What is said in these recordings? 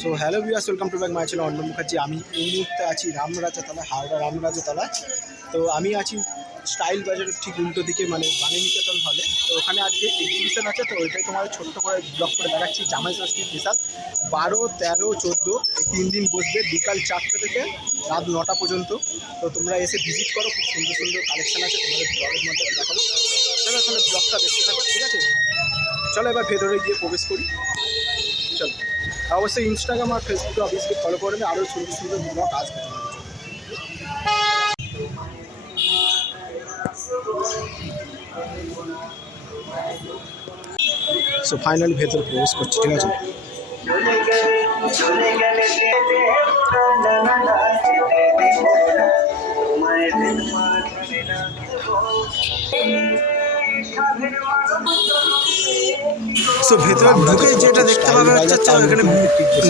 So hello viewers, welcome to back my channel Arnab Mukherjee. আমি এই মুহূর্তে আছি রামরাজাতলা, হাওড়া রামরাজাতলায়। তো আমি আছি স্টাইল বাজারের ঠিক উল্টো দিকে, মানে বাণীনিকেতন হলে। তো ওখানে আজকে এক্সিবিশন আছে, তো ওইটাই তোমাদের ছোট্ট করে ব্লগ করে দেখাচ্ছি। জামাই ষষ্ঠী স্পেশাল 12, 13, 14 এই 3 দিন বসবে বিকাল 4টে থেকে রাত 9টা পর্যন্ত। তো তোমরা এসে ভিজিট করো, খুব সুন্দর সুন্দর কালেকশন আছে, তোমাদের ব্লগের মধ্যে দেখাবো। চলো তাহলে ব্লগটা দেখতে থাকো, ঠিক আছে? চলো এবার ভেতরে গিয়ে প্রবেশ করি, চলো। অবশ্যই ইনস্টাগ্রাম আর ফেসবুকে অবভিয়াসলি ফলো করবে, আরও সুন্দর সুন্দর ব্লগ আসবে তোমাদের জন্য। সো ফাইনালি ভেতরে প্রবেশ করছি, ঠিক আছে? সো ভেতরে ঢুকে যেটা দেখতে পাবে হচ্ছে এখানে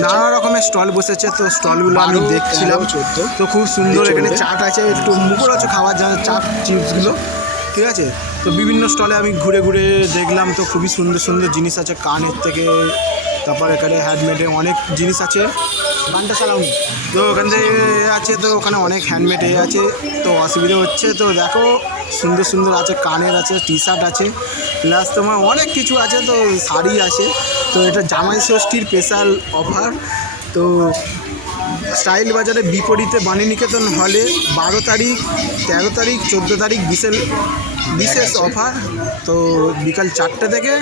নানা রকমের স্টল বসেছে। তো স্টলগুলো আমি দেখছিলাম, তো খুব সুন্দর। এখানে চাট আছে, একটু মুখরোচক খাবার জন্য চাট চিপসগুলো, ঠিক আছে? তো বিভিন্ন স্টলে আমি ঘুরে ঘুরে দেখলাম, তো খুবই সুন্দর সুন্দর জিনিস আছে, কানের থেকে তারপর এখানে হ্যান্ডমেডে অনেক জিনিস আছে। গানটা চালাউনি তো ওখান থেকে আছে, তো ওখানে অনেক হ্যান্ডমেড আছে, তো অসুবিধা হচ্ছে। তো দেখো সুন্দর সুন্দর আছে, কানের আছে, টি শার্ট আছে, প্লাস তোমার অনেক কিছু আছে, তো শাড়ি আছে। তো এটা জামাই ষষ্ঠীর স্পেশাল অফার। তো স্টাইল বাজারের বিপরীতে বাণীনিকেতন হলে 12 তারিখ, 13 তারিখ, 14 তারিখ বিশেষ অফার। তো বিকাল 4টে থেকে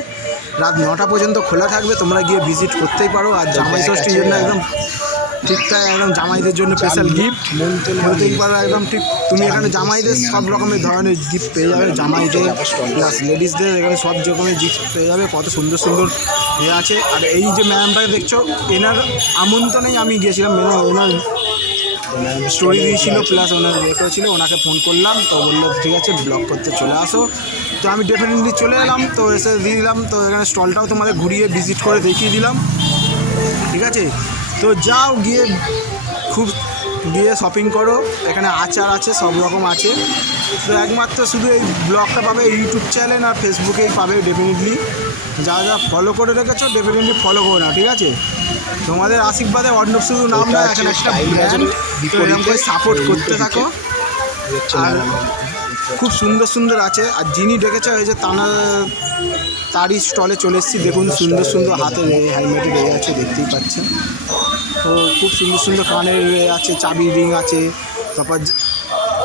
রাত 9টা পর্যন্ত খোলা থাকবে, তোমরা গিয়ে ভিজিট করতেই পারো। আর জামাই ষষ্ঠীর জন্য একদম ঠিকঠাক, একদম জামাইদের জন্য স্পেশাল গিফট বলতেই পারো একদম ঠিক। তুমি এখানে জামাইদের সব রকমের ধরনের গিফট পেয়ে যাবে, জামাইদের প্লাস লেডিসদের এখানে সব রকমের গিফট পেয়ে যাবে। কত সুন্দর সুন্দর আছে। আর এই যে ম্যামটাকে দেখছো, এনার আমন্ত্রণেই আমি গিয়েছিলাম। ওনার স্টোরি দিয়েছিল, প্লাস ওনার ছিল, ওনাকে ফোন করলাম, তো বললো ঠিক আছে ব্লগ করতে চলে আসো। তো আমি ডেফিনেটলি চলে এলাম, তো এসে দিয়ে দিলাম। তো এখানে স্টলটাও তোমাদের ঘুরিয়ে ভিজিট করে দেখিয়ে দিলাম, ঠিক আছে? তো যাও গিয়ে শপিং করো। এখানে আচার আছে, সব রকম আছে। তো একমাত্র শুধু এই ব্লগটা পাবে ইউটিউব চ্যানেল আর ফেসবুকেই পাবে ডেফিনেটলি। যা যা ফলো করে রেখেছো ডেফিনেটলি ফলো করো না, ঠিক আছে? তোমাদের আশীর্বাদে অর্ণব শুধু নাম না, এখানে একটা ব্র্যান্ড, তো এরকম করে সাপোর্ট করতে থাকো। আর খুব সুন্দর সুন্দর আছে। আর যিনি ডেকেছে ওই যে তারই স্টলে চলে এসেছি। দেখুন সুন্দর সুন্দর হাতের হেলমেটের আছে, দেখতেই পাচ্ছেন। তো খুব সুন্দর সুন্দর কানের আছে, চাবি রিং আছে, তারপর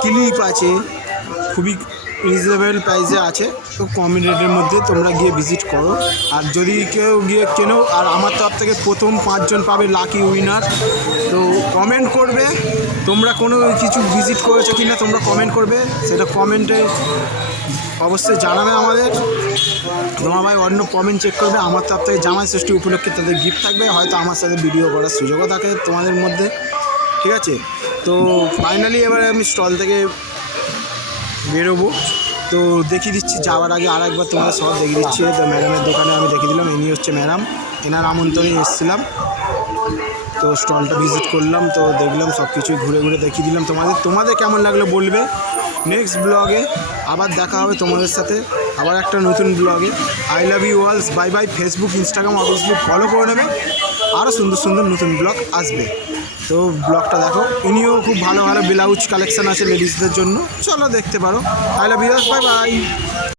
ক্লিপ আছে, খুবই রিজনেবল প্রাইসে আছে। তো কম রেটের মধ্যে তোমরা গিয়ে ভিজিট করো। আর যদি কেউ গিয়ে কেনো, আর আমার তরফ থেকে প্রথম 5 জন পাবে লাকি উইনার। তো কমেন্ট করবে তোমরা কোনো কিছু ভিজিট করেছো কি না, তোমরা কমেন্ট করবে, সেটা কমেন্টে অবশ্যই জানাবে আমাদের। তোমার ভাই অন্য কমেন্ট চেক করবে। আমার তরফ থেকে জামাই ষষ্ঠী উপলক্ষে তাদের গিফট থাকবে, হয়তো আমার সাথে ভিডিও করার সুযোগও থাকে তোমাদের মধ্যে, ঠিক আছে? তো ফাইনালি এবার আমি স্টল থেকে বেরোবো। তো দেখিয়ে দিচ্ছি যাওয়ার আগে আর একবার তোমাদের সব দেখিয়ে দিচ্ছি। তো ম্যাডামের দোকানে আমি দেখিয়ে দিলাম, ইনি হচ্ছে ম্যাডাম, এনার আমন্ত্রণে এসেছিলাম। তো স্টলটা ভিজিট করলাম, তো দেখলাম সব কিছুই ঘুরে ঘুরে দেখিয়ে দিলাম তোমাদের কেমন লাগলো বলবে। নেক্সট ব্লগে আবার দেখা হবে তোমাদের সাথে, আবার একটা নতুন ব্লগে। আই লাভ ইউ অলস, bye bye. Facebook, Instagram obviously follow করে নেবে, আরও সুন্দর সুন্দর নতুন ব্লগ আসবে। তো ব্লগটা দেখো, ইনিও খুব ভালো ভালো ব্লাউজ কালেকশান আছে লেডিসদের জন্য, চলো দেখতে পারো। আই লাভ ইউ অলস, বাই বাই।